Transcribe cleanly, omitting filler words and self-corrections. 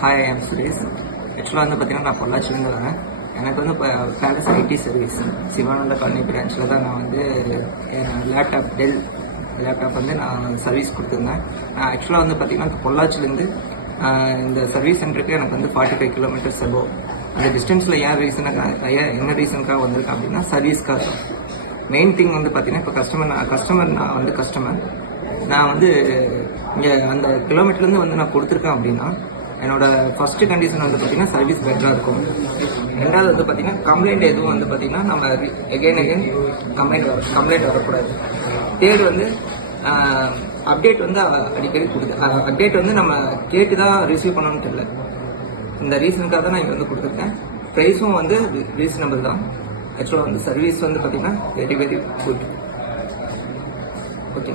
Hi, I'm Suresh. ஆக்சுவலாக வந்து பார்த்தீங்கன்னா நான் பொள்ளாச்சிலேருந்து வரேன். எனக்கு வந்து இப்போ palace IT service Sivananda colony பிரான்ச்சில் தான் நான் வந்து லேப்டாப் டெல் லேப்டாப் வந்து நான் சர்வீஸ் கொடுத்துருந்தேன். நான் ஆக்சுவலாக வந்து பார்த்தீங்கன்னா பொள்ளாச்சிலேருந்து இந்த சர்வீஸ் சென்டருக்கு எனக்கு வந்து 45 கிலோமீட்டர்ஸ் அபோவ். அந்த டிஸ்டன்ஸில் என்ன ரீசனுக்காக வந்திருக்கேன் அப்படின்னா சர்வீஸ்க்காக. மெயின் திங் வந்து பார்த்தீங்கன்னா இப்போ கஸ்டமர் நான் வந்து இங்கே அந்த கிலோமீட்டர்லேருந்து வந்து நான் கொடுத்துருக்கேன் அப்படின்னா என்னோட ஃபர்ஸ்ட் கண்டிஷன் வந்து பார்த்தீங்கன்னா சர்வீஸ் பெட்டராக இருக்கும். ரெண்டாவது வந்து பார்த்தீங்கன்னா கம்ப்ளைண்ட் எதுவும் வந்து பார்த்தீங்கன்னா நம்ம எகைன் கம்ப்ளைண்ட் வரக்கூடாது. தேர்ட் வந்து அப்டேட் வந்து அடிக்கடி அப்டேட் வந்து நம்ம கேட்டு தான் ரிசீவ் பண்ணணும்னு தெரியல. இந்த ரீசனுக்காக தான் நான் இங்கே வந்து கொடுத்துருக்கேன். ப்ரைஸும் வந்து ரீசனபிள் தான். ஆக்சுவலாக வந்து சர்வீஸ் வந்து பார்த்தீங்கன்னா வெரி வெரி குட். ஓகே.